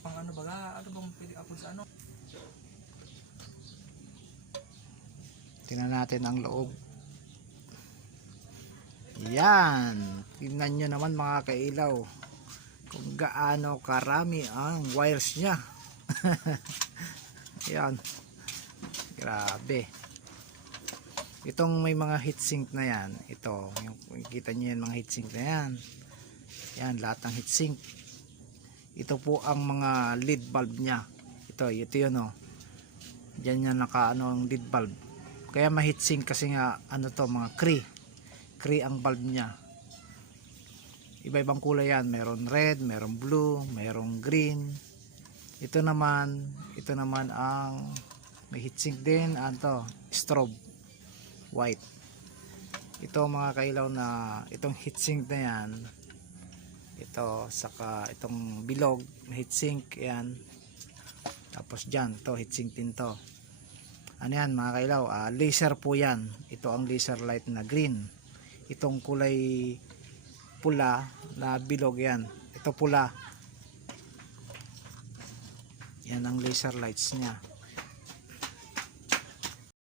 pang ano baga, ano bang pwede upload sa ano? Tingnan natin ang loob. Yan. Tingnan nyo naman mga kailaw kung gaano karami ang wires nya. Yan. Grabe. Itong may mga heatsink na yan. Ito. Yung kita nyo yan mga heatsink na yan. Yan. Lahat ng heatsink. Ito po ang mga lead bulb nya. Ito yun o. Diyan yan naka ano ang lead bulb. Kaya ma-heatsink kasi nga ano to mga Cree ang bulb nya. Iba-ibang kulay yan. Meron red, meron blue, meron green. Ito naman ang may heatsink din. Ano strobe white. Ito mga kailaw na itong heatsink na yan. Ito saka itong bilog may heatsink yan. Tapos dyan to heatsink din to. Ano yan mga kailaw, laser po yan. Ito ang laser light na green. Itong kulay pula na bilog yan. Ito pula. Yan ang laser lights niya.